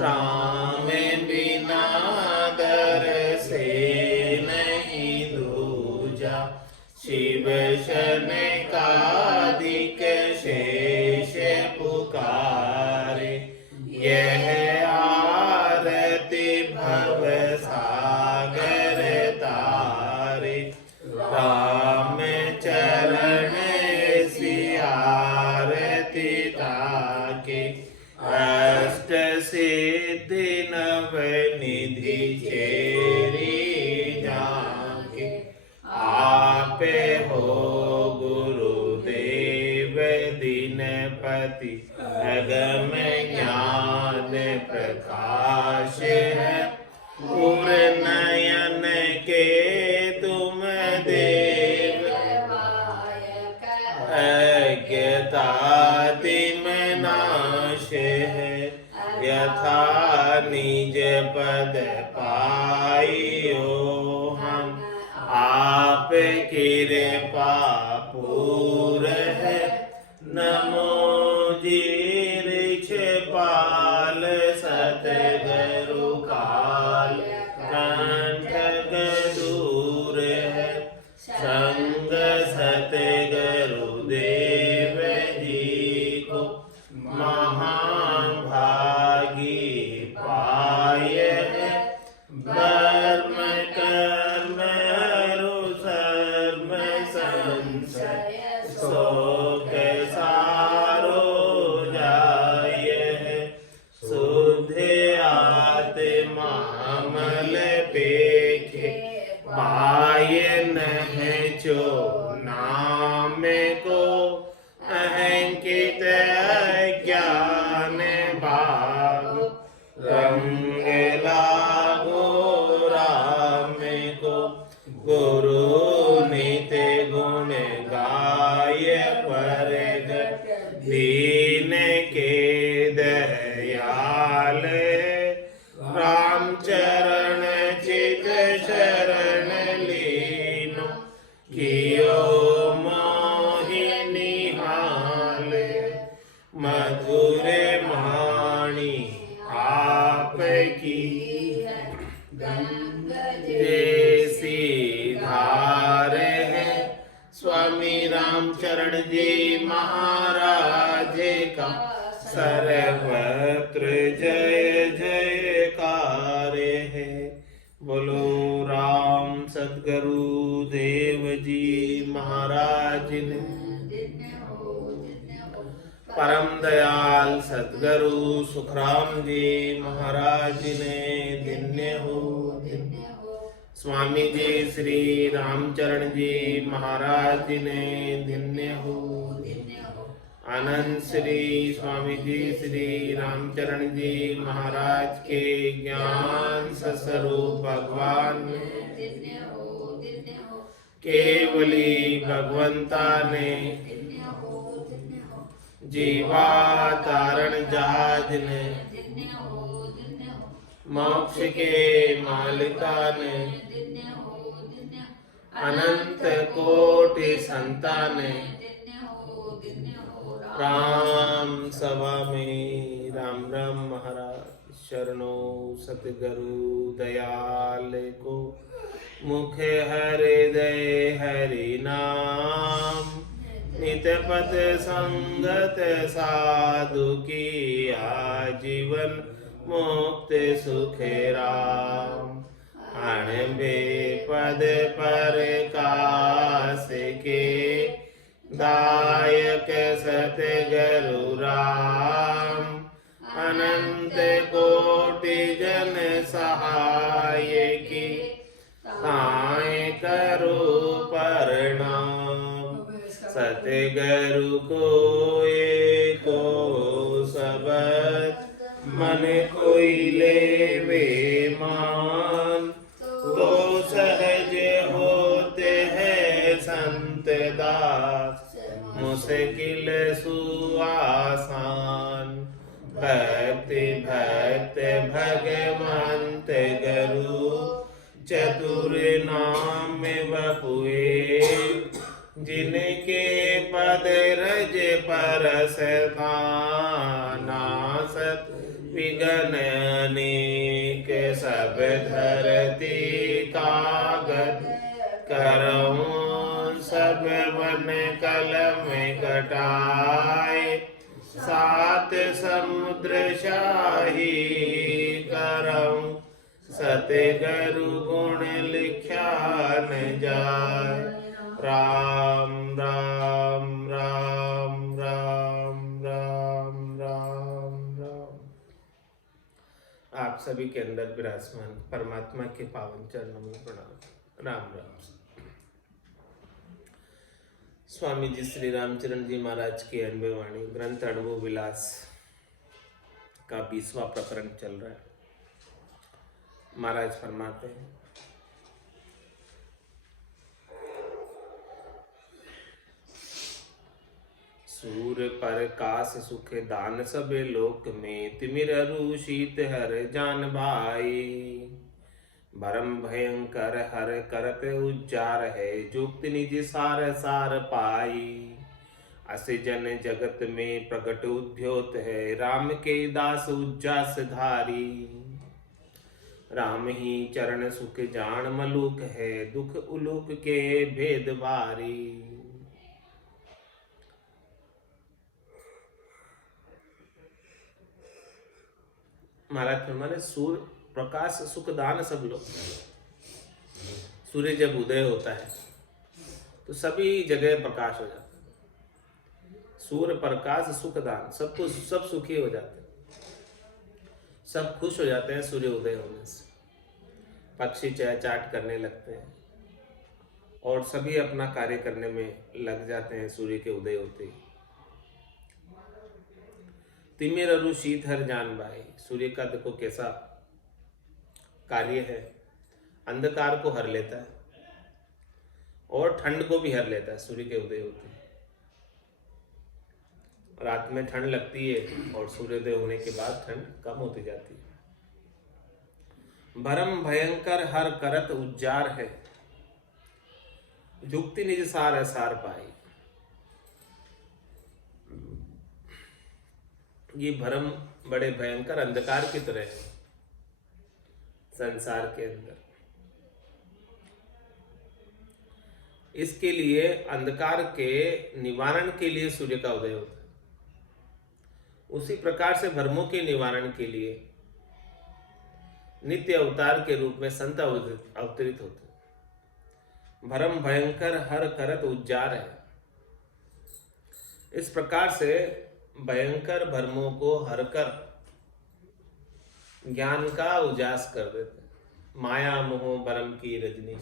राम बिना दर से नहीं दूजा। शिव शनकादिक शेष पुकारे। यह आरती भव सागर तारे। राम चरण सियारती ताके। अष्ट सिद्धि नव निधि चेरी जाके। आपे हो गुरुदेव दीनपति। अगम ज्ञान प्रकाश है। उर नयन के तुम देव। अज्ञता तिम नाश है। यथा निज पद पाइयो हम। आप कृपा पूर है। नमो पाल सतगुरु काल। कंठ गदूर है। संग सतगुरु देव जी को। महान भागी पाय है। धर्म कर्म हरु सर्व संशय। शोक सारो जाय है। शुद्ध आत्मा मल पेखे। पाय नह चो नाम को। अहंकित अज्ञान भाग। रंग लागो राम को। गुरु नित गुण गाय परग। दीन के दयाल। राम चरण चित शरण लीनो। कियो मोहि निहाल। मधुर वाणी आपकी। जैसी धार है। स्वामी रामचरण जी महाराज का। सर्वत्र जय जयकार है। बोलो राम सद्गुरु देव जी महाराज ने। परम दयाल सद्गुरु सुखराम जी महाराज ने धन्य हो। स्वामी जी श्री रामचरण जी महाराज ने धन्य हो। आनंद श्री स्वामी जी श्री रामचरण जी महाराज के ज्ञान स्वरूप भगवान केवली भगवंता ने। जीवा तारण जहाज ने। मोक्ष के मालिका ने। अनंत कोटि संतान। राम सभा में राम राम महाराज शरणों सतगुरु दयाल को। मुख हृदय हरि नाम। नित पथ संगत साधु की आजीवन मुक्त सुख राम। अण बेपद पर कास के। दायक सतगुरु राम। अनंत कोटि जन सहाय की। ताय करो प्रणाम। सतगुरु को एको सबद। मन कोई लेवे मान। तो सहज होते हैं संत दास। मुश्किल सुआसान। भक्ति भक्त भगवंत गुरु। चतुर नाम बपुए। जिनके पद रज परस नासत गगन अनेक सब धरती कागज करऊं सब वन कलम कटाए सात समुद्र शाही करऊं सतगुरु गुण लिख्या न जाए। राम राम राम राम राम राम राम। आप सभी के अंदर विराजमान परमात्मा के पावन चरणों में प्रणाम। राम राम। स्वामी जी श्री रामचरण जी महाराज की अनुभव वाणी ग्रंथ अनुभव विलास का 20वां प्रकरण चल रहा है। महाराज फरमाते हैं, सूर प्रकाश सुख दान सबे लोक में तिमिर अरु शीत हर जान भाई। भरम भयंकर हर करत उज्जार है जुक्ति निज सार सार पाई। अस जन जगत में प्रकट उद्योत है राम के दास उज्जास धारी। राम ही चरण सुख जान मलुक है दुख उलूक के भेद भारी। महाराज फरमाने सूर्य प्रकाश सुख दान सब लोग। सूर्य जब उदय होता है तो सभी जगह प्रकाश हो जाता है। सूर्य प्रकाश सुख दान सब कुछ सब सुखी हो जाते हैं, सब खुश हो जाते हैं सूर्य उदय होने से। पक्षी चहचहाट करने लगते हैं और सभी अपना कार्य करने में लग जाते हैं सूर्य के उदय होते ही। तिमिर अरु शीत हर जान भाई। सूर्य का देखो कैसा कार्य है, अंधकार को हर लेता है और ठंड को भी हर लेता है। सूर्य के उदय होते हैं, रात में ठंड लगती है और सूर्योदय होने के बाद ठंड कम होती जाती है। भरम भयंकर हर करत उज्जार है जुक्ति निज सार सार पाई। ये भरम बड़े भयंकर अंधकार की तरह है संसार के अंदर। इसके लिए अंधकार के निवारण के लिए सूर्य का उदय होता है। उसी प्रकार से भ्रमों के निवारण के लिए नित्य अवतार के रूप में संत अवतरित होते हैं। भरम भयंकर हर करत उज्जार है। इस प्रकार से भयंकर भ्रमों को हरकर ज्ञान का उजास कर देते हैं। माया मोह भरम की रजनी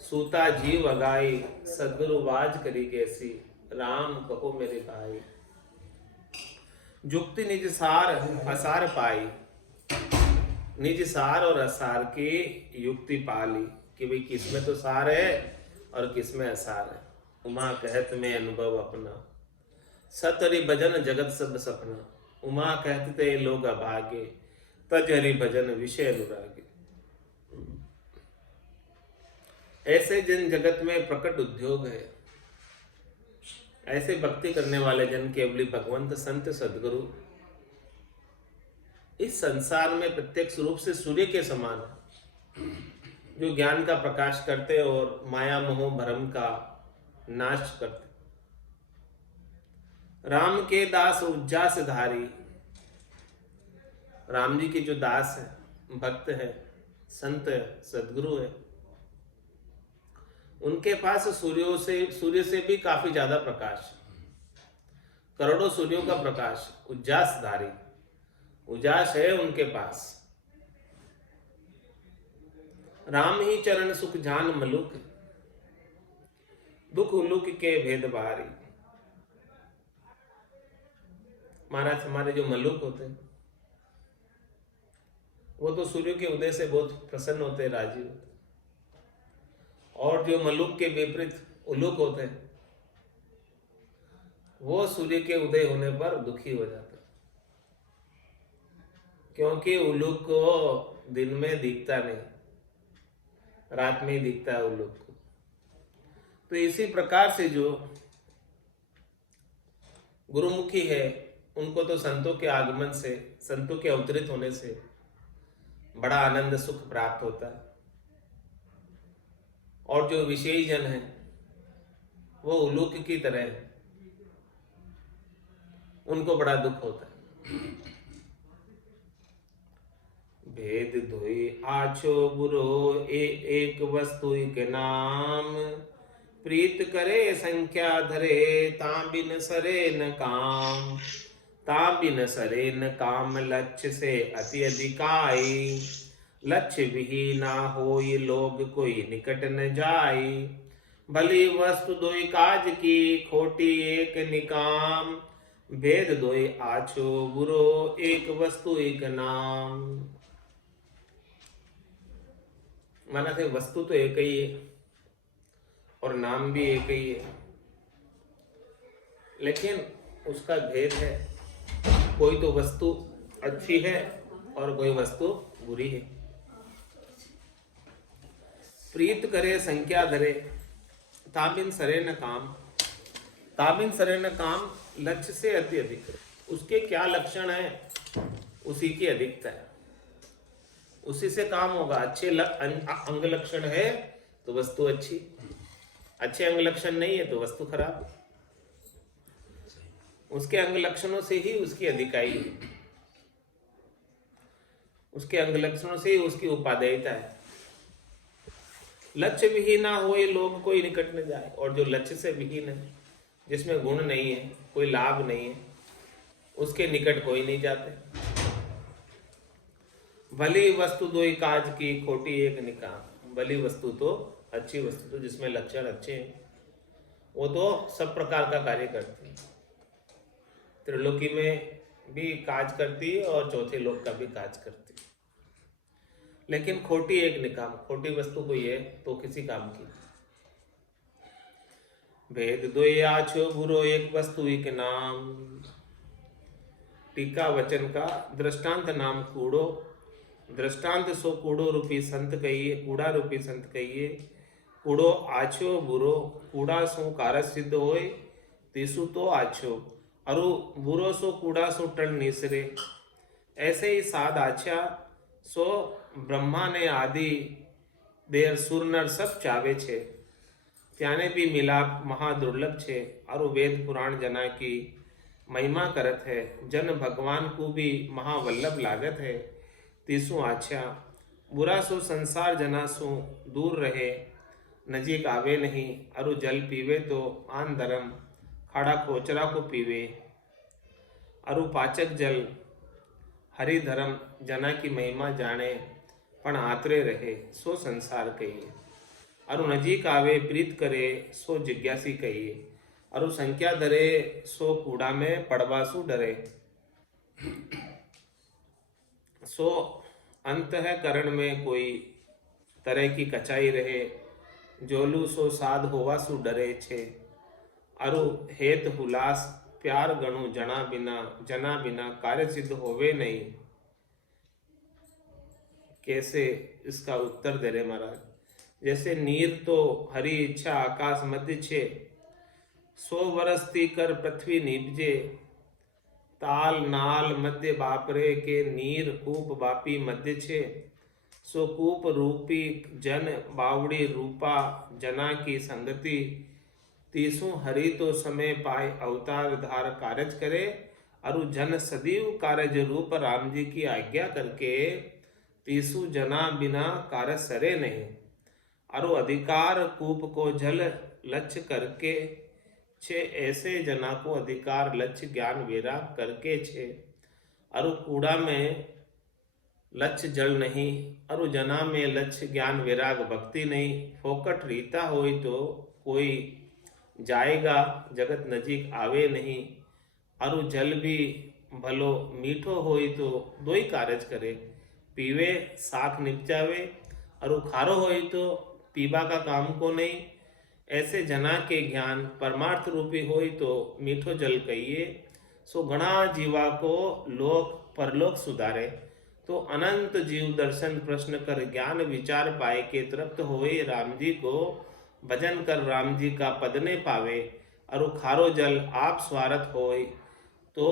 सूता जीव अगाई सदगुरु वाज करी कैसी। राम कहो मेरे भाई जुक्ति निज सार असार पाई। निज सार और असार की युक्ति पाली कि भाई किसमें तो सार है और किसमें असार है। उमा कहत में अनुभव अपना सतहरि भजन जगत सब सपना। उमा कहते थे लोग अभागे तज हरि भजन विषय अनुरागे। ऐसे जन जगत में प्रकट उद्योग है। ऐसे भक्ति करने वाले जन केवली भगवंत संत सदगुरु इस संसार में प्रत्यक्ष रूप से सूर्य के समान है, जो ज्ञान का प्रकाश करते और माया मोह भ्रम का नाश करते। राम के दास उज्जास धारी। राम जी के जो दास है, भक्त है, संत है, सदगुरु है, उनके पास सूर्य से भी काफी ज्यादा प्रकाश, करोड़ों सूर्यों का प्रकाश, उज्जास धारी, उजास है उनके पास। राम ही चरण सुख जान मलुक दुख उलूक के भेद भारी। महाराज हमारे जो मलुक होते हैं वो तो सूर्य के उदय से बहुत प्रसन्न होते हैं, राजी होते हैं। और जो मलुक के विपरीत उलूक होते हैं वो सूर्य के उदय होने पर दुखी हो जाते हैं, क्योंकि उलूक को दिन में दिखता नहीं, रात में ही दिखता है उलूक को। तो इसी प्रकार से जो गुरुमुखी है उनको तो संतों के आगमन से, संतों के अवतरित होने से बड़ा आनंद सुख प्राप्त होता है। और जो विषयी जन है वो उलूक की तरह है, उनको बड़ा दुख होता है। भेद धोई आछो बुरो एक वस्तु के नाम, प्रीत करे संख्या धरे ता बिन सरे न काम, ता बिन सरे न काम लक्ष्य से अति अधिकाई, लक्ष्य विहीना होई लोग कोई निकट न जाई, भली वस्तु दोई काज की खोटी एक निकाम, भेद दोई आछो बुरो एक वस्तु एक नाम। माना थे वस्तु तो एक ही है और नाम भी एक ही है, लेकिन उसका भेद है। कोई तो वस्तु अच्छी है और कोई वस्तु बुरी है। प्रीत करे संख्या धरे ताबिन सरे न काम, ताबिन सरे न काम लक्ष्य से अति अधिक। उसके क्या लक्षण है उसी की अधिकता है, उसी से काम होगा। अच्छे अंग लक्षण है तो वस्तु अच्छी, अच्छे अंग लक्षण नहीं है तो वस्तु खराब। उसके अंग लक्षणों से ही उसकी अधिकाई है, उसके अंग लक्षणों से ही उसकी उपादेयता है। लक्ष्य विहीन ना हो ये लोग कोई निकट न जाए, और जो लक्ष्य से विहीन है, जिसमें गुण नहीं है, कोई लाभ नहीं है, उसके निकट कोई नहीं जाते। भली वस्तु दो काज की खोटी एक निकाम, भली वस्तु तो अच्छी वस्तु तो जिसमें लक्षण अच्छे हैं वो तो सब प्रकार का कार्य करती है, त्रिलोकी में भी काज करती है और चौथे लोक का भी काज करती है। लेकिन खोटी एक निकाम, खोटी वस्तु कोई है तो किसी काम की। भेद दो आछो बुरो एक वस्तु एक नाम, टीका वचन का दृष्टांत नाम कूड़ो, दृष्टांत सो कूड़ो रूपी संत कहिए, कूड़ा रूपी संत कहिए। कूड़ो आछो बुरो, कूड़ा सो कारज सिद्ध होए तीसु तो आछो, अरु बुरो सो कूड़ा सो टल निसरे। ऐसे ही साध आछा सो ब्रह्मा ने आदि देर सुर नर सब चावे छे, त्याने भी मिलाप महादुर्लभ छे। अरु वेद पुराण जना की महिमा करत है, जन भगवान को भी महावल्लभ लागत है। तीसु आछा बुरा सो संसार जना सो दूर रहे, नजीक आवे नहीं। अरु जल पीवे तो आन धर्म खाड़ा खोचरा को पीवे। अरु पाचक जल हरि धर्म जना की महिमा जाने, पण आतरे रहे सो संसार कहिए। अरु नजीक आवे प्रीत करे सो जिज्ञासी कहिए। अरु संख्या धरे सो कूड़ा में पड़वासु डरे। सो अंतःकरण में कोई तरह की कचाई रहे, जोलू सो साध होवासु डरे छे। अरु हेत हुलास प्यार गणु जना बिना कार्य सिद्ध होवे नहीं। कैसे इसका उत्तर दे रहे महाराज। जैसे नीर तो हरि इच्छा आकाश मध्य छे, 100 वर्ष ती कर पृथ्वी नीपजे। ताल नाल मध्य बापरे के नीर कूप बापी मध्य छे। सो कूप रूपी जन बावड़ी रूपा जना की संगति। तीसु हरि तो समय पाए अवतार धार कारज करे। अरु जन सदैव कारज रूप राम जी की आज्ञा करके, तीसु जना बिना कारज सरे नहीं। अरु अधिकार कूप को जल लक्ष्य करके छे, ऐसे जना को अधिकार लक्ष्य ज्ञान वैराग करके छे। अरु कूड़ा में लक्ष्य जल नहीं, अरु जना में लक्ष्य ज्ञान वैराग भक्ति नहीं। फोकट रीता होई तो कोई जाएगा, जगत नजीक आवे नहीं। अरु जल भी भलो मीठो होई तो दो ही कारज करे, पीवे साख निपजावे। अरु खारो होई तो पीबा का काम को नहीं। ऐसे जना के ज्ञान परमार्थ रूपी होई तो मीठो जल कहिए। सो घना जीवा को लोक परलोक सुधारे, तो अनंत जीव दर्शन प्रश्न कर ज्ञान विचार पाए के तृप्त होए। राम जी को भजन कर राम जी का पद ने पावे। अरु खारो जल आप स्वार्थ होए तो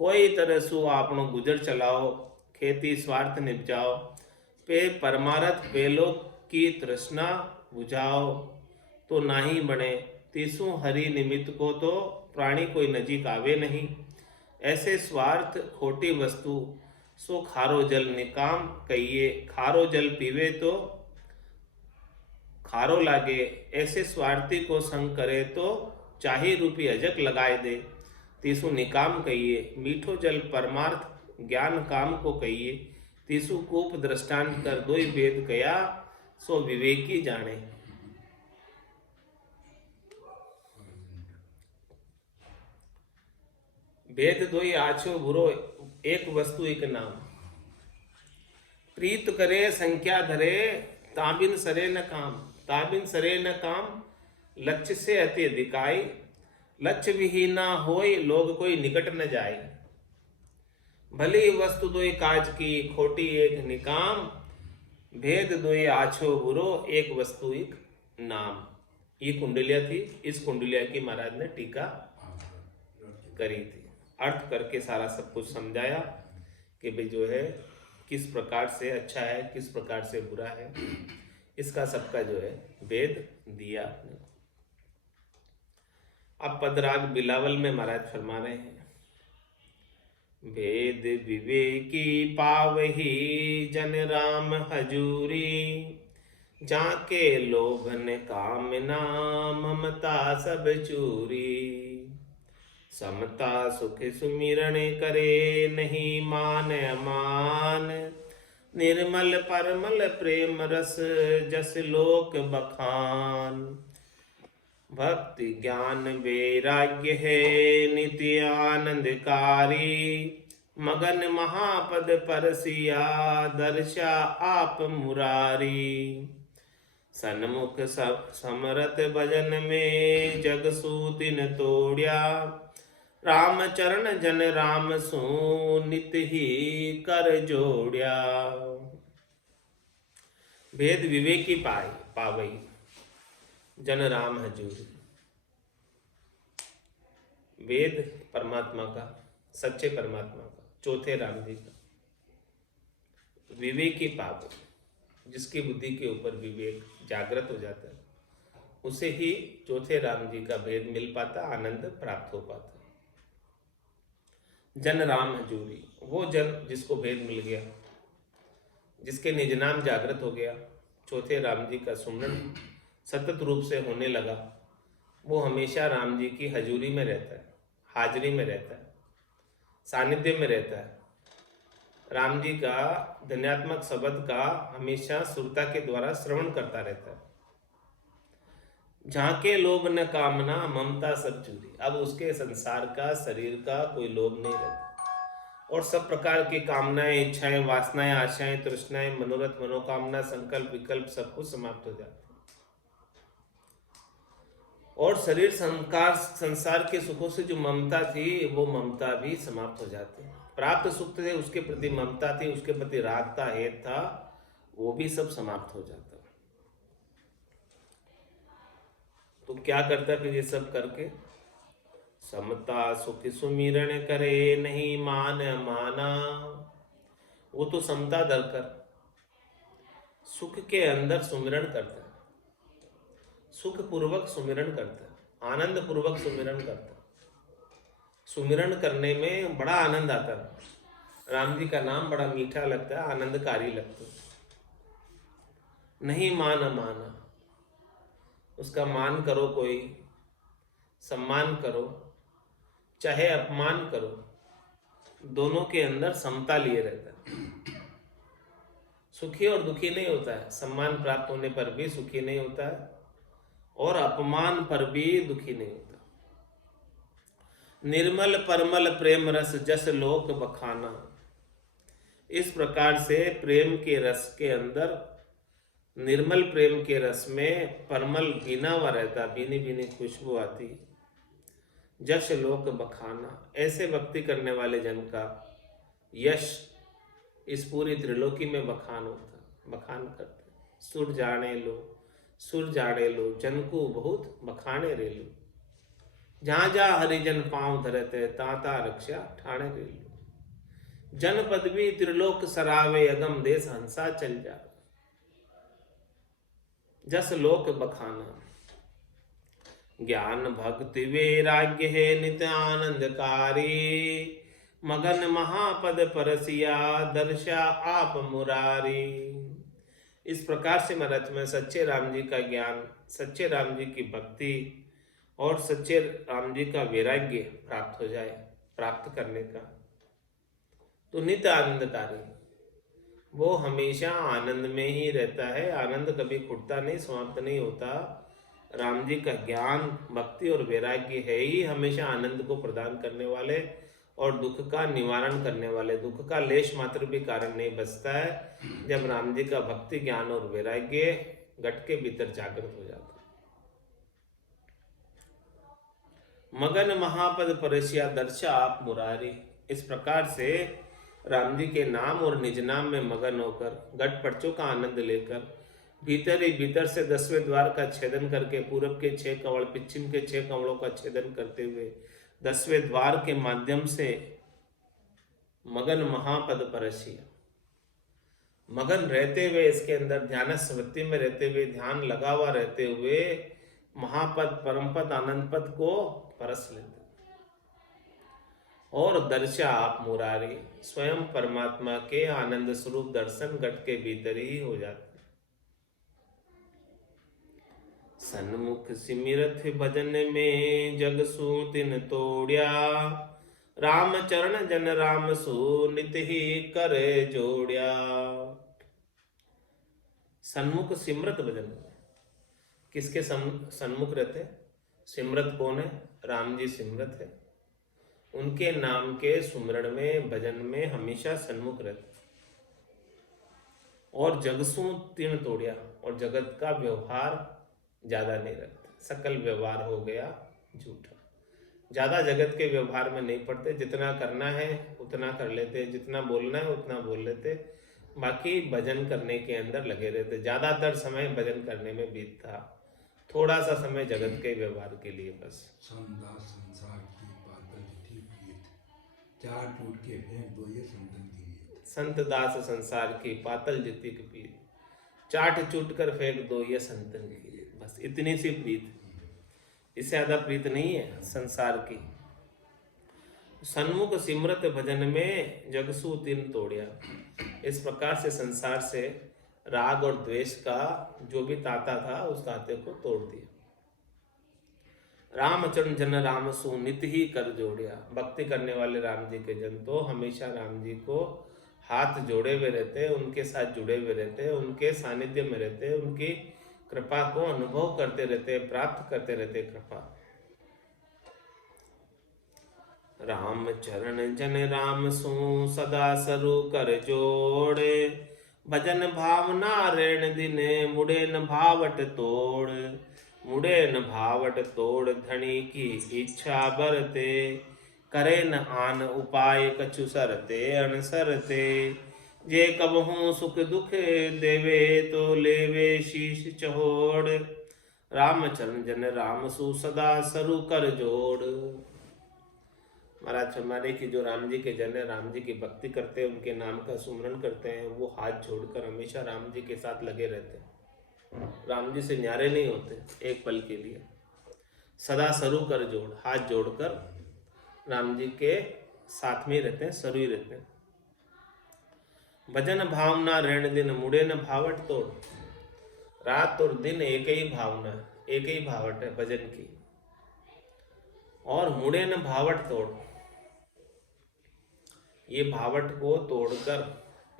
कोई तरह सु आपनो गुजर चलाओ, खेती स्वार्थ निपजाओ, पे परमारथ पेलो की तृष्णा बुझाओ, तो नाही बने तीसु हरि निमित्त को, तो प्राणी कोई नजीक आवे नहीं। ऐसे स्वार्थ खोटी वस्तु, सो खारो जल निकाम कहिए, खारो जल पीवे तो खारो लागे। ऐसे स्वार्थी को संग करे, तो चाहे रूपी अजक लगाए दे। तीसु निकाम कहिए, मीठो जल परमार्थ ज्ञान काम को कहिए। तीसु कूप दृष्टांत कर दोई वेद कया, सो विवेकी जाने। भेद दोई आछो बुरो, एक वस्तु एक नाम। प्रीत करे संख्या धरे, ताबिन सरे न काम। ताबिन सरे न काम, लक्ष्य से अति अधिकाई। लक्ष्य विहीना होय, लोग कोई निकट न जाए। भली वस्तु दोई काज की, खोटी एक निकाम। भेद दोई आछो बुरो, एक वस्तु एक नाम। ये कुंडलिया थी। इस कुंडलिया की महाराज ने टीका करी थी, अर्थ करके सारा सब कुछ समझाया कि भाई जो है किस प्रकार से अच्छा है, किस प्रकार से बुरा है, इसका सबका जो है भेद दिया आपने। अब पदराग बिलावल में महाराज फरमा रहे हैं, भेद विवेकी पावही जन राम हजूरी। जाके लोभन कामना ममता सब चूरी। समता सुख सुमिरन करे, नहीं मान अमान। निर्मल परमल प्रेम रस, जस लोक बखान। भक्ति ज्ञान वैराग्य है, नित्य आनंदकारी। मगन महापद परसिया, दर्शा आप मुरारी। सन्मुख सब समरत भजन में, जग सूतिन तोड़िया। राम चरण जन राम सो, नित ही कर जोड़िया। भेद विवेकी पावई, जन राम हजूरी। वेद परमात्मा का, सच्चे परमात्मा का, चौथे राम जी का। विवेकी पाव, जिसकी बुद्धि के ऊपर विवेक जागृत हो जाता है, उसे ही चौथे राम जी का भेद मिल पाता, आनंद प्राप्त हो पाता। जन राम हजूरी, वो जन जिसको भेद मिल गया, जिसके निज नाम जागृत हो गया, चौथे राम जी का सुमरन सतत रूप से होने लगा, वो हमेशा राम जी की हजूरी में रहता है, हाजिरी में रहता है, सानिध्य में रहता है। राम जी का धन्यात्मक शब्द का हमेशा सुरता के द्वारा श्रवण करता रहता है। झांके लोभ न कामना, ममता सब चूरी। अब उसके संसार का, शरीर का कोई लोभ नहीं रहता, और सब प्रकार की कामनाएं, इच्छाएं, वासनाएं, आशाएं, तृष्णाएं, मनोरथ, मनोकामना, संकल्प, विकल्प सब कुछ समाप्त हो जाता है। और शरीर संसार के सुखों से जो ममता थी, वो ममता भी समाप्त हो जाती है। प्राप्त सुख थे, उसके प्रति ममता थी, उसके प्रति राग था, हेत था, वो भी सब समाप्त हो जाता। तो क्या करता फिर ये सब करके? समता सुख सुमिरन करे, नहीं मान माना। वो तो समता धरकर सुख के अंदर सुमिरन करता है, सुख पूर्वक सुमिरन करता है, आनंद पूर्वक सुमिरन करता है। सुमिरन करने में बड़ा आनंद आता है। राम जी का नाम बड़ा मीठा लगता है, आनंदकारी लगता है। नहीं मान माना, उसका मान करो, कोई सम्मान करो, चाहे अपमान करो, दोनों के अंदर समता लिए रहता है। सुखी और दुखी नहीं होता है, सम्मान प्राप्त होने पर भी सुखी नहीं होता है, और अपमान पर भी दुखी नहीं होता। निर्मल परमल प्रेम रस, जस लोक बखाना। इस प्रकार से प्रेम के रस के अंदर, निर्मल प्रेम के रस में परमल भीना हुआ रहता, भीनी भीनी खुशबू आती। जश लोक बखाना, ऐसे भक्ति करने वाले जन का यश इस पूरी त्रिलोकी में बखान होता, बखान करते। सुर जाने लो, सुर जाने लो, जन को बहुत बखाने रे लो। जहाँ जहाँ हरिजन पांव धरते ताता रक्षा ठाणे रेलू। जन पदवी त्रिलोक सरावे अगम देश हंसा चल जा। जस लोक बखाना ज्ञान भक्ति वैराग्य है नित्य आनंदकारी। मगन महापद परसिया दर्शा आप मुरारी। इस प्रकार से महाराज में सच्चे राम जी का ज्ञान, सच्चे राम जी की भक्ति और सच्चे राम जी का वैराग्य प्राप्त हो जाए, प्राप्त करने का, तो नित्य आनंदकारी, वो हमेशा आनंद में ही रहता है। आनंद कभी खुटता नहीं, समाप्त नहीं होता। राम जी का ज्ञान, भक्ति और वैराग्य है ही हमेशा आनंद को प्रदान करने वाले और दुख का निवारण करने वाले। दुख का लेश मात्र भी कारण नहीं बचता है जब राम जी का भक्ति, ज्ञान और वैराग्य घट के भीतर जागृत हो जाता है। मगन महापद परसिया दर्शा आप मुरारी। इस प्रकार से राम जी के नाम और निज नाम में मगन होकर, घट पटचों का आनंद लेकर, भीतर ही भीतर से 10वें द्वार का छेदन करके, पूरब के 6 कवल, पश्चिम के 6 कवलों का छेदन करते हुए 10वें द्वार के माध्यम से मगन महापद परसिया, मगन रहते हुए, इसके अंदर ध्यान स्मृति में रहते हुए, ध्यान लगा हुआ रहते हुए महापद, परमपद, आनंद पद को परस लेते और दर्शा आप मुरारी, स्वयं परमात्मा के आनंद स्वरूप दर्शन घट के भीतर ही हो जाते। सन्मुख सिमिरथ भजन में जग सु तिन तोड़िया। राम चरण जन राम सु नित ही कर जोड़िया। सन्मुख सिमरत भजन, किसके सन्मुख रहते? सिमरत कौन है? राम जी सिमरत है। उनके नाम के सुमरण में, भजन में हमेशा सन्मुख रहते। और जगसु तीन तोड़िया, और जगत का व्यवहार ज्यादा नहीं रखते। सकल व्यवहार हो गया झूठा। ज्यादा जगत के व्यवहार में नहीं पड़ते। जितना करना है उतना कर लेते, जितना बोलना है उतना बोल लेते, बाकी भजन करने के अंदर लगे रहते। ज्यादातर समय भजन करने में बीतता, थोड़ा सा समय जगत के व्यवहार के लिए बस। संसार की पातल जितनी प्रीत, चार टूट के फेंक दो ये संतन की रीत। संत दास संसार की पातल जितनी प्रीत, चाट चूट कर फेंक दो ये संतन की रीत। बस इतनी सी प्रीत, इससे ज्यादा प्रीत नहीं है संसार की। सन्मुख सिमरत भजन में जगसु तीन तोड़िया। इस प्रकार से संसार से राग और द्वेष का जो भी तांता था, उस तांते को तोड़ दिया। रामचरण जन राम सु नित ही कर जोड़िया। भक्ति करने वाले राम जी के जन तो हमेशा राम जी को हाथ जोड़े हुए रहते, उनके साथ जुड़े हुए रहते, उनके सानिध्य में रहते, उनकी कृपा को अनुभव करते रहते, प्राप्त करते रहते कृपा। राम चरण जन राम सु सदा सरु कर जोड़े। भजन भावना ऋण दिने मुड़े न भावट तोड़। मुड़े न भावट तोड़ धनी की इच्छा बरते। करे न आन उपाय कछु सरते अनसरते। जे कबहू सुख दुख देवे तो लेवे शीश चहोड़। राम चरण जन राम सु सदा सरु कर जोड़। महाराज हमारे की जो राम जी के जन है, राम जी की भक्ति करते हैं, उनके नाम का सुमरन करते हैं, वो हाथ जोड़कर हमेशा राम जी के साथ लगे रहते हैं। राम जी से न्यारे नहीं होते एक पल के लिए। सदा सरु कर जोड़, हाथ जोड़कर राम जी के साथ में रहते हैं, सरु ही रहते हैं। भजन भावना ऋण दिन मुड़े न भावट तोड़। रात और दिन एक ही भावना, एक ही भावट है भजन की। और मुड़े न भावट तोड़, ये भावट को तोड़कर,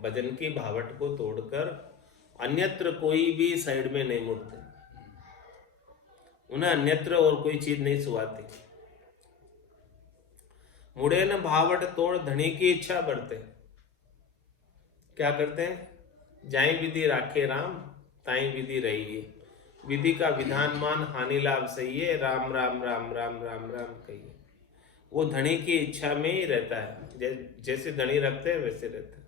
भजन की भावट को तोड़कर अन्यत्र कोई भी साइड में नहीं मुड़ते। उन्हें अन्यत्र और कोई चीज नहीं सुहाती। मुड़े न भावट तोड़ धनी की इच्छा बढ़ते। क्या करते हैं? जाई विधि राखे राम ताई विधि रहिए। विधि का विधान मान हानि लाभ सही है, राम राम राम राम राम राम कहिए। वो धनी की इच्छा में ही रहता है। जैसे धनी रखते हैं वैसे रहता है।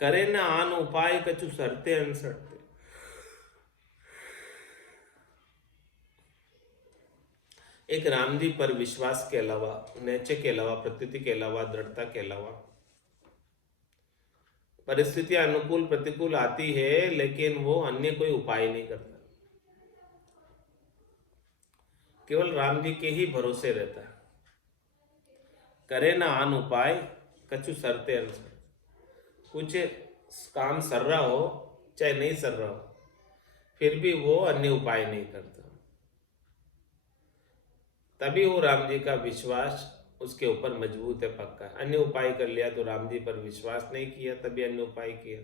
करे न आन उपाय कछु सरते अनसरते। एक राम जी पर विश्वास के अलावा, नैचे के अलावा, प्रतीति के अलावा, दृढ़ता के अलावा, परिस्थितियां अनुकूल प्रतिकूल आती है लेकिन वो अन्य कोई उपाय नहीं करता, केवल राम जी के ही भरोसे रहता है। करे ना आन उपाय कछु सरते अनुसार, कुछ काम सर रहा हो चाहे नहीं सर रहा हो, फिर भी वो अन्य उपाय नहीं करता। तभी वो राम जी का विश्वास उसके ऊपर मजबूत है, पक्का है। अन्य उपाय कर लिया तो राम जी पर विश्वास नहीं किया, तभी अन्य उपाय किया।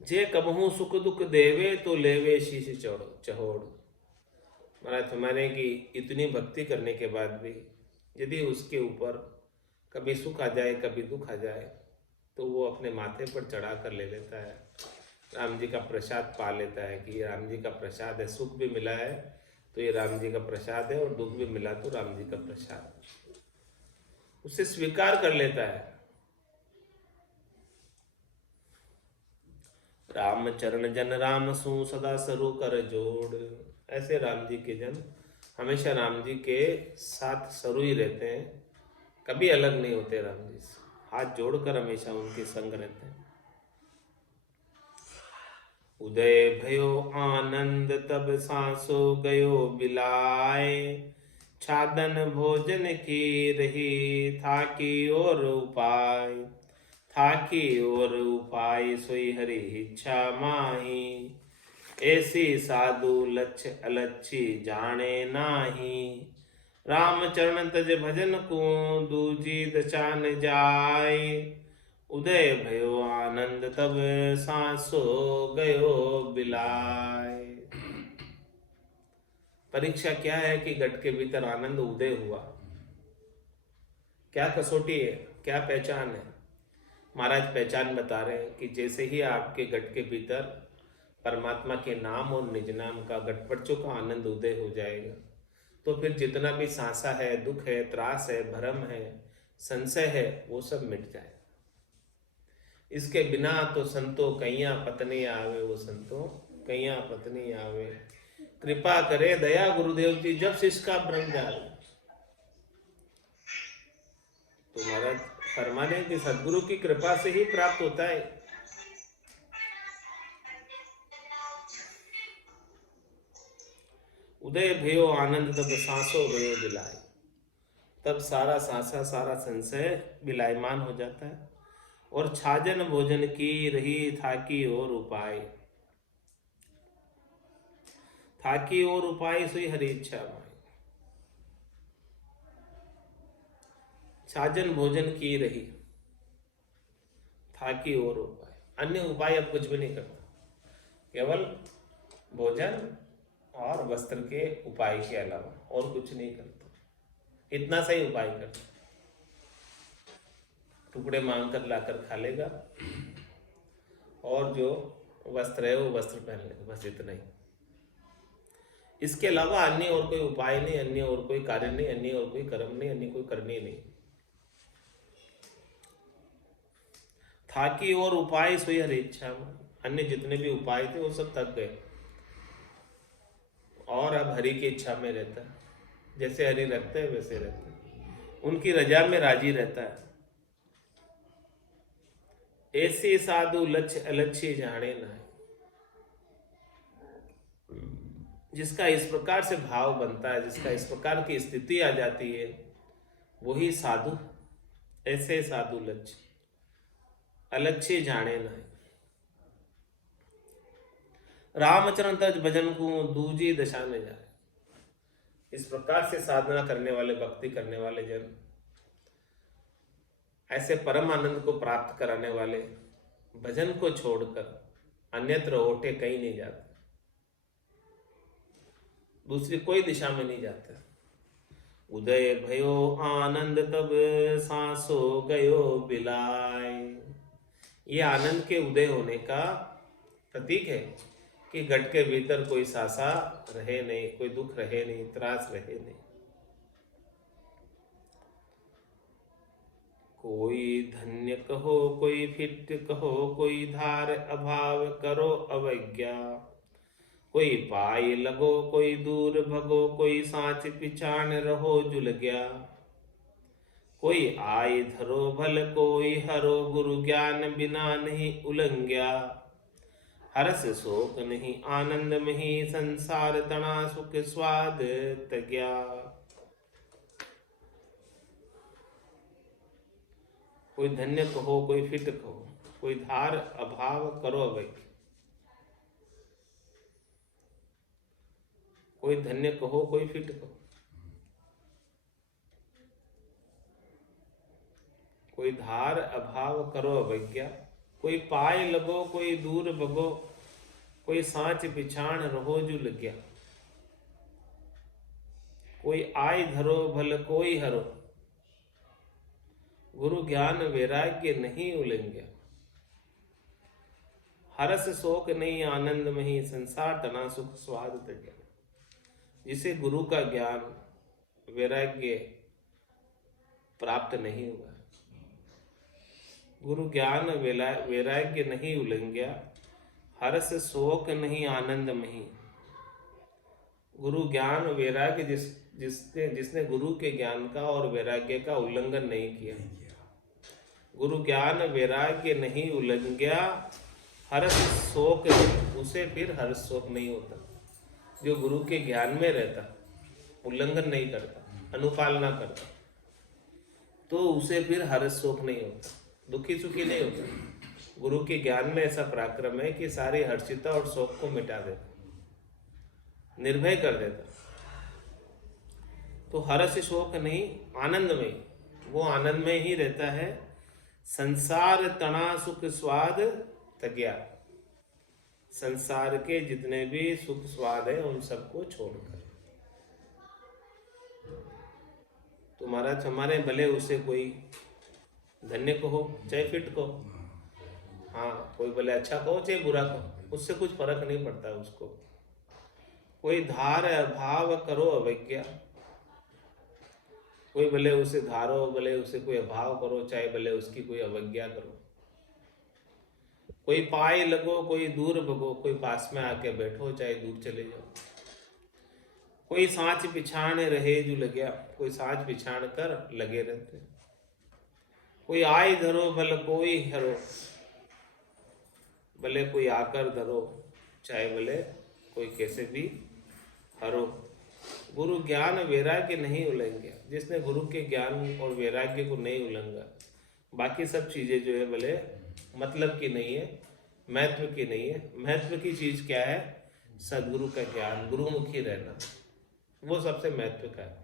जे कबहू सुख दुख देवे तो लेवे शीश चहोड़। महाराज फरमाने की इतनी भक्ति करने के बाद भी यदि उसके ऊपर कभी सुख आ जाए कभी दुख आ जाए तो वो अपने माथे पर चढ़ा कर ले लेता है, राम जी का प्रसाद पा लेता है कि ये राम जी का प्रसाद है। सुख भी मिला है तो ये राम जी का प्रसाद है, और दुख भी मिला तो राम जी का प्रसाद, उसे स्वीकार कर लेता है। राम चरण जन राम सू सदा सरो कर जोड़। ऐसे राम जी के जन हमेशा राम जी के साथ सरू ही रहते हैं, कभी अलग नहीं होते राम जी से, हाथ जोड़कर हमेशा उनके संग रहते हैं। उदय भयो आनंद तब सांसो गयो बिलाए, छादन भोजन की रही था की और उपाय, था की और उपाय सोई हरि इच्छा माही, ऐसी साधु लक्ष्य अलक्षी जाने नाही, राम चरण तज भजन को दूजी दशा न जाय, उदय भयो आनंद तब सांसो गयो बिलाय। परीक्षा क्या है कि घट के भीतर आनंद उदय हुआ, क्या कसौटी है, क्या पहचान है। महाराज पहचान बता रहे हैं कि जैसे ही आपके घट के भीतर परमात्मा के नाम और निज नाम का घटपटचों का आनंद उदय हो जाएगा तो फिर जितना भी सांसा है, दुख है, त्रास है, भरम है, संशय है, वो सब मिट जाए। इसके बिना तो संतो कैया पत्नी आवे, वो संतो कैया पत्नी आवे, कृपा करे दया गुरुदेव जी जब शिष्य का ब्रह्म जाल। तो महाराज फरमाने की सदगुरु की कृपा से ही प्राप्त होता है। उदय भयो आनंद तब सांसो गयो बिलाय, तब सारा सांसा सारा संशय बिलायमान हो जाता है, और छाजन भोजन की रही था की और उपाय, था की और उपाय सुई हरि इच्छा माई। छाजन भोजन की रही था की और उपाय, अन्य उपाय अब कुछ भी नहीं करता, केवल भोजन और वस्त्र के उपाय के अलावा और कुछ नहीं करता, इतना सही उपाय करता। टुकड़े मांग कर लाकर खा लेगा और जो वस्त्र है वो वस्त्र पहन लेगा, बस इतना ही। इसके अलावा अन्य और कोई उपाय नहीं, अन्य और कोई कार्य नहीं, अन्य और कोई कर्म नहीं, अन्य कोई करनी नहीं। था कि और उपाय सोई हरि इच्छा, अन्य जितने भी उपाय थे वो सब थक गए और अब हरि की इच्छा में रहता है, जैसे हरि रखते हैं वैसे रहता है, उनकी रजा में राजी रहता है। ऐसे साधु लक्ष्य अलक्ष्य जाने ना, जिसका इस प्रकार से भाव बनता है, जिसका इस प्रकार की स्थिति आ जाती है, वही साधु। ऐसे साधु लक्ष्य अलक्ष्य जाने ना, रामचरण तज भजन को दूजी दशा में जाए। इस प्रकार से साधना करने वाले, भक्ति करने वाले जन, ऐसे परम आनंद को प्राप्त कराने वाले भजन को छोड़कर अन्यत्र ओटे कहीं नहीं जाते, दूसरी कोई दिशा में नहीं जाते। उदय भयो आनंद तब सांसो गयो बिलाय, ये आनंद के उदय होने का प्रतीक है कि घट के भीतर कोई सासा रहे नहीं, कोई दुख रहे नहीं, त्रास रहे नहीं, कोई धन्य कहो कोई फिट कहो, कोई धार अभाव करो अवज्ञा। कोई पाई लगो कोई दूर भगो, कोई साँच पिछाण रहो जुल गया। कोई आय धरो भल कोई हरो, गुरु ज्ञान बिना नहीं उलंघ्या। हरस शोक नहीं आनंद मही, संसार तना सुख स्वाद तज्ञा। कोई धन्य कहो कोई फिट कहो, कोई धार अभाव करो अवज्ञा। कोई धन्य कहो कोई फिट कहो, कोई धार अभाव करो अवज्ञा। कोई पाय लगो कोई दूर भगो, कोई साँच पिछाण रहो जुल गया। कोई आय धरो भल कोई हरो, गुरु ज्ञान वैराग्य नहीं उलंघ्या। हरस शोक नहीं आनंद मही, संसार तना सुख स्वाद तज्ञा। जिसे गुरु का ज्ञान वैराग्य प्राप्त नहीं हुआ, गुरु ज्ञान वैराग्य नहीं उलंघ्या। हरस शोक नहीं आनंद मही। गुरु ज्ञान वैराग्य जिसने गुरु के ज्ञान का और वैराग्य का उल्लंघन नहीं किया। गुरु ज्ञान वैराग्य नहीं उलंघ्या, हर्ष शोक उसे फिर हर्ष शोक नहीं होता। जो गुरु के ज्ञान में रहता, उल्लंघन नहीं करता, अनुपालना करता, तो उसे फिर हर्ष शोक नहीं होता, दुखी सुखी नहीं होता। गुरु के ज्ञान में ऐसा पराक्रम है कि सारी हर्षिता और शोक को मिटा देता, निर्भय कर देता। तो हर्ष शोक नहीं, आनंदमय, वो आनंद में ही रहता है। संसार तना सुख स्वाद तज्ञा। संसार के जितने भी सुख स्वाद है उन सबको छोड़कर। तो महाराज हमारे भले उसे कोई धन्य कहो चाहे फिट कहो, हाँ कोई भले अच्छा कहो चाहे बुरा कहो, उससे कुछ फर्क नहीं पड़ता उसको। कोई धार अभाव करो अवज्ञा। कोई भले उसे धारो, भले उसे कोई अभाव करो, चाहे भले उसकी कोई अवज्ञा करो। कोई पाए लगो कोई दूर भगो, कोई पास में आके बैठो चाहे दूर चले जाओ। कोई साँच पिछाण रहे जो लग्या, कोई साँच पिछाण कर लगे रहते। कोई आय धरो भले कोई हरो, भले कोई आकर धरो चाहे भले कोई कैसे भी हरो। गुरु ज्ञान वैराग्य नहीं उल्लंघ्या। जिसने गुरु के ज्ञान और वैराग्य को नहीं उल्लंघा, बाकी सब चीजें जो है भले मतलब की नहीं है, महत्व की नहीं है। महत्व की चीज क्या है? सदगुरु का ज्ञान, गुरुमुखी रहना, वो सबसे महत्व का है।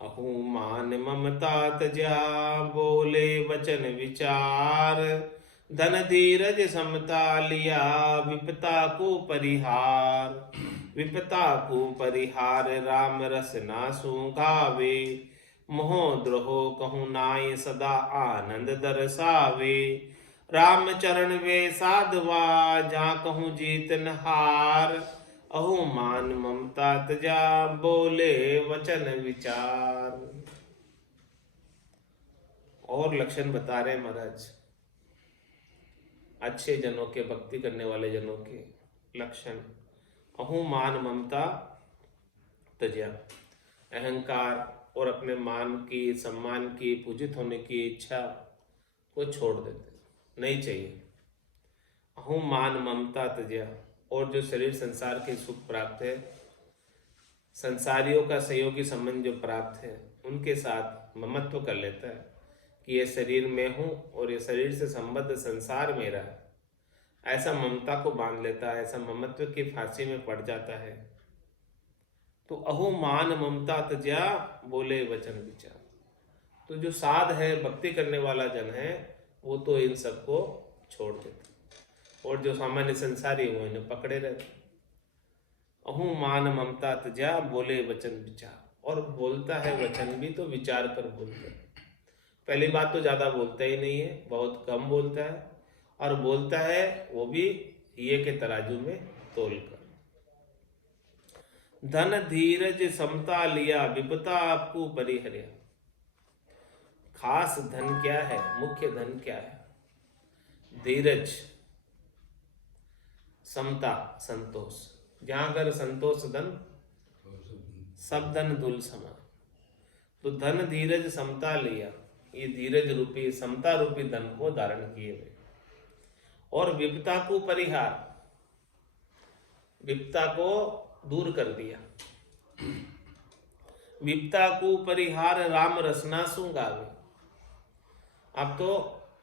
अहू मान ममता तजा, बोले वचन विचार। धन धीरज समता लिया, विपता को परिहार। विपता को परिहार राम रस नासु गावे। मोह द्रोहो कहूँ नाय सदा आनंद दर्शावे। राम चरण वे साधवा, जा कहूँ जीत न हार। अहु मान ममता तजा, बोले वचन विचार। और लक्षण बता रहे महाराज, अच्छे जनों के, भक्ति करने वाले जनों के लक्षण। अहु मान ममता तजा, अहंकार और अपने मान की, सम्मान की, पूजित होने की इच्छा को छोड़ देते, नहीं चाहिए। अहु मान ममता तजा, और जो शरीर संसार के सुख प्राप्त है, संसारियों का सहयोगी संबंध जो प्राप्त है, उनके साथ ममत्व कर लेता है कि ये शरीर में हूँ और ये शरीर से संबद्ध संसार मेरा है। ऐसा ममता को बांध लेता है, ऐसा ममत्व की फांसी में पड़ जाता है। तो अहु मान ममता तजा, बोले वचन विचार। तो जो साध है, भक्ति करने वाला जन है, वो तो इन सबको छोड़ देता, और जो सामान्य संसारी वो इन्हें पकड़े रहते। अहु मान ममता तजा, बोले वचन विचार। और बोलता है वचन भी तो विचार कर बोलता है। पहली बात तो ज्यादा बोलता ही नहीं है, बहुत कम बोलता है, और बोलता है वो भी ये के तराजू में तोल कर। धन धीरज समता लिया, विपता आपको परिहर्या। खास धन क्या है, मुख्य धन क्या है? धीरज, समता, संतोष। जहां अगर संतोष धन, और सब सब धन दुल समान। तो धन धीरज समता लिया, ये धीरज रूपी समता रूपी धन को धारण किए हुए। और विपता को परिहार, विपता को दूर कर दिया। विपता को परिहार राम रसना सुंगावे। अब तो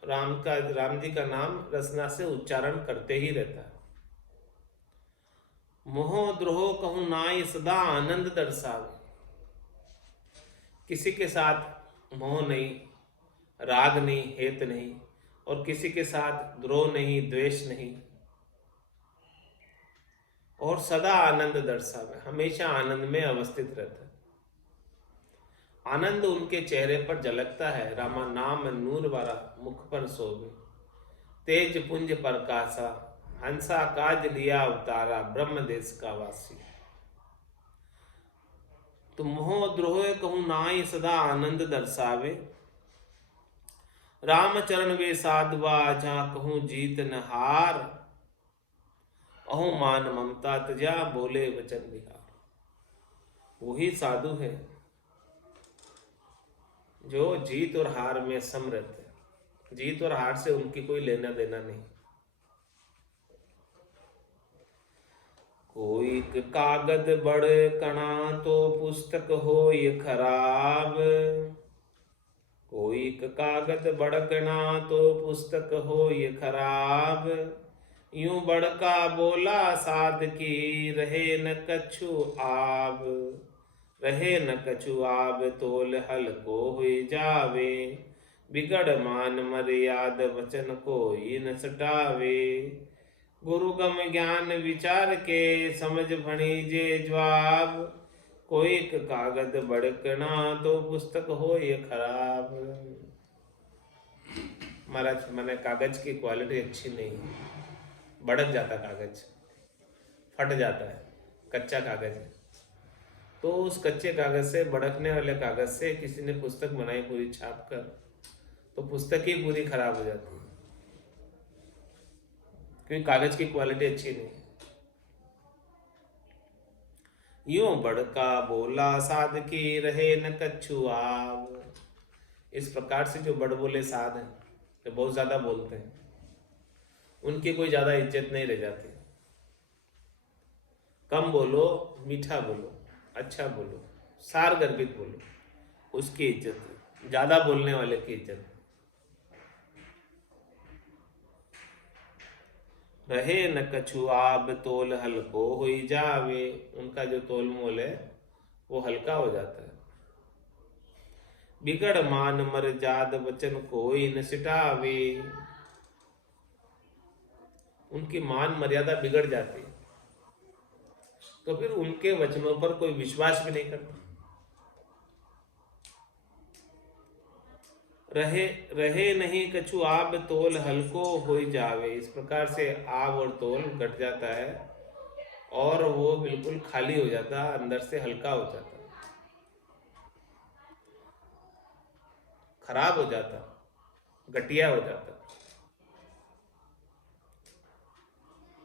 राम जी का नाम रसना से उच्चारण करते ही रहता है। मोह द्रोह कहूं नाई सदा आनंद दर्शावे। किसी के साथ मोह नहीं, राग नहीं, हेत नहीं, और किसी के साथ द्रोह नहीं, द्वेष नहीं, और सदा आनंद दर्शावे, हमेशा आनंद में अवस्थित रहता है। आनंद उनके चेहरे पर झलकता है। रामा नाम नूर वाला मुख पर सोवे, तेज पुंज प्रकाशा, हंसा काज लिया अवतारा, ब्रह्म देश का वासी। तो मोह द्रोह कहूं नाई सदा आनंद दर्शावे। राम चरण वे साधवा जहां कहूं जीत न हार, अहो मान ममता तजा बोले वचन विहार। वही साधु है जो जीत और हार में सम रहते हैं। जीत और हार से उनकी कोई लेना देना नहीं। कोई कागद बड़ कणा तो पुस्तक हो ये खराब, कोई कागद बड़ कणा तो पुस्तक हो ये खराब, यूं बड़का बोला साध की रहे न कछु आब, रहे न कछु आब तोल हल को हुई जावे, बिगड़ मान मर्याद वचन कोई न सटावे, गुरु गम ज्ञान विचार के समझ भणीजे जवाब, कोई कागज बड़कना तो पुस्तक हो ये खराब। महाराज मैंने कागज की क्वालिटी अच्छी नहीं है, बड़क जाता कागज, फट जाता है, कच्चा कागज है। तो उस कच्चे कागज से, बड़कने वाले कागज से किसी ने पुस्तक बनाई पूरी छाप कर, तो पुस्तक ही पूरी खराब हो जाती है, क्योंकि कागज की क्वालिटी अच्छी नहीं। यूं बड़का बोला साध की रहे न कछु आब। इस प्रकार से जो बड़ बोले साध हैं, जो बहुत ज्यादा बोलते हैं, उनकी कोई ज्यादा इज्जत नहीं रह जाती। कम बोलो, मीठा बोलो, अच्छा बोलो, सार गर्भित बोलो, उसकी इज्जत है। ज्यादा बोलने वाले की इज्जत रहे न कछु आब तोल हल्को हुई जावे। उनका जो तोल मोल है वो हल्का हो जाता है। बिगड़ मान मर्याद वचन कोई न सिटावे। उनकी मान मर्यादा बिगड़ जाती है, तो फिर उनके वचनों पर कोई विश्वास भी नहीं करता। रहे नहीं कछु आब तोल हल्को हो जावे। इस प्रकार से आब और तोल घट जाता है और वो बिल्कुल खाली हो जाता है, अंदर से हल्का हो जाता है, खराब हो जाता, घटिया हो जाता।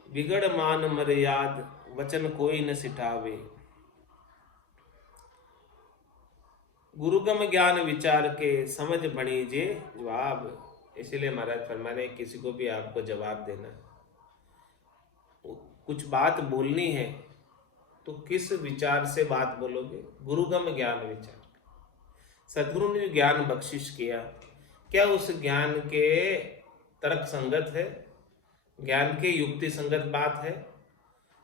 बिगड़ मान मर्याद वचन कोई न सिटावे। गुरुगम ज्ञान विचार के समझ बणीजे जवाब। इसीलिए महाराज फरमाने, किसी को भी आपको जवाब देना, कुछ बात बोलनी है तो किस विचार से बात बोलोगे? गुरुगम ज्ञान विचार। सदगुरु ने ज्ञान बख्शिश किया, क्या उस ज्ञान के तर्क संगत है, ज्ञान के युक्ति संगत बात है?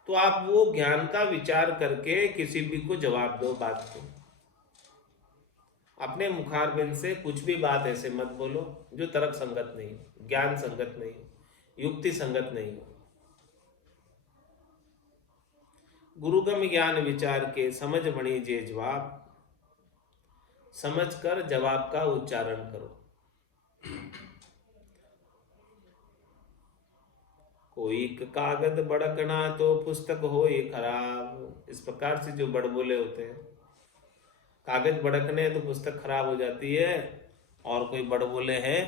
तो आप वो ज्ञान का विचार करके किसी भी को जवाब दो बात को। अपने मुखारबिंद से कुछ भी बात ऐसे मत बोलो जो तर्क संगत नहीं, ज्ञान संगत नहीं, युक्ति संगत नहीं हो। गुरुगम ज्ञान विचार के समझ बणीजे जवाब। समझकर जवाब का उच्चारण करो। कोई कागज बड़कना तो पुस्तक हो ये खराब। इस प्रकार से जो बड़बोले होते हैं, कागज बड़कने तो पुस्तक खराब हो जाती है, और कोई बड़ बोले है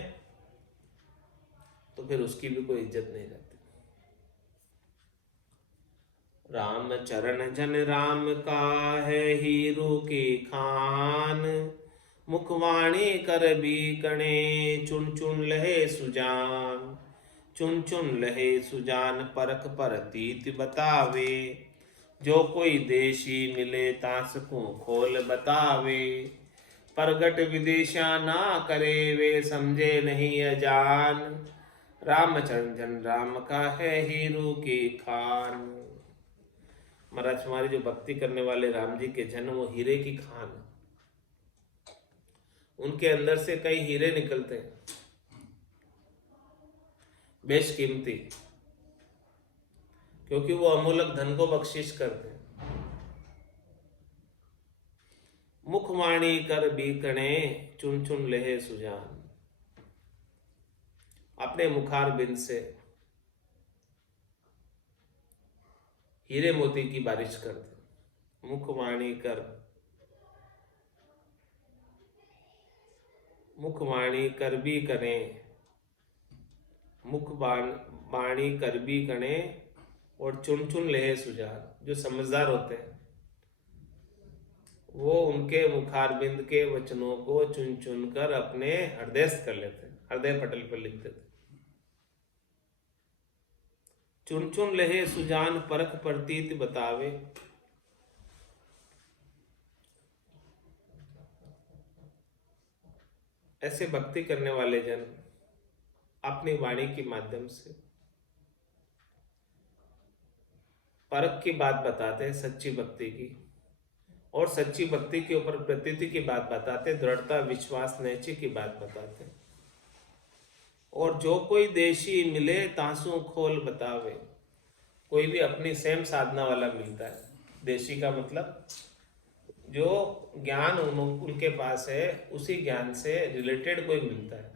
तो फिर उसकी भी कोई इज्जत नहीं रहती। राम चरण जन राम का है हीरू की खान, मुखवाणी कर भी कणे चुन चुन लहे सुजान। चुन चुन लहे सुजान परख परतीत बतावे, जो कोई देशी मिले तास को खोल बतावे। परगट विदेशा ना करे वे समझे नहीं अजान, रामचरण जन राम का है हीरू की खान। महाराज हमारी जो भक्ति करने वाले राम जी के जन वो हीरे की खान, उनके अंदर से कई हीरे निकलते हैं बेशकीमती, क्योंकि वो अमूलक धन को बख्शिश करते हैं। मुखवाणी कर बीकणे चुन चुन लहे सुजान, अपने मुखार बिंद से हीरे मोती की बारिश करते। मुखवाणी कर, मुखवाणी कर भी करें, मुख वाणी कर भी कणे और चुन चुन लहे सुजान। जो समझदार होते हैं वो उनके मुखारबिंद के वचनों को चुन चुन कर अपने हृदयस्थ कर लेते हैं, हृदय पटल पर लिख देते। चुन चुन लहे सुजान परख प्रतीत बतावे, ऐसे भक्ति करने वाले जन अपनी वाणी के माध्यम से परख की बात बताते हैं, सच्ची भक्ति की, और सच्ची भक्ति के ऊपर प्रतीति की बात बताते, दृढ़ता विश्वास नैची की बात बताते। और जो कोई देशी मिले तांसू खोल बतावे, कोई भी अपनी सेम साधना वाला मिलता है, देशी का मतलब जो ज्ञान उनके पास है उसी ज्ञान से रिलेटेड कोई मिलता है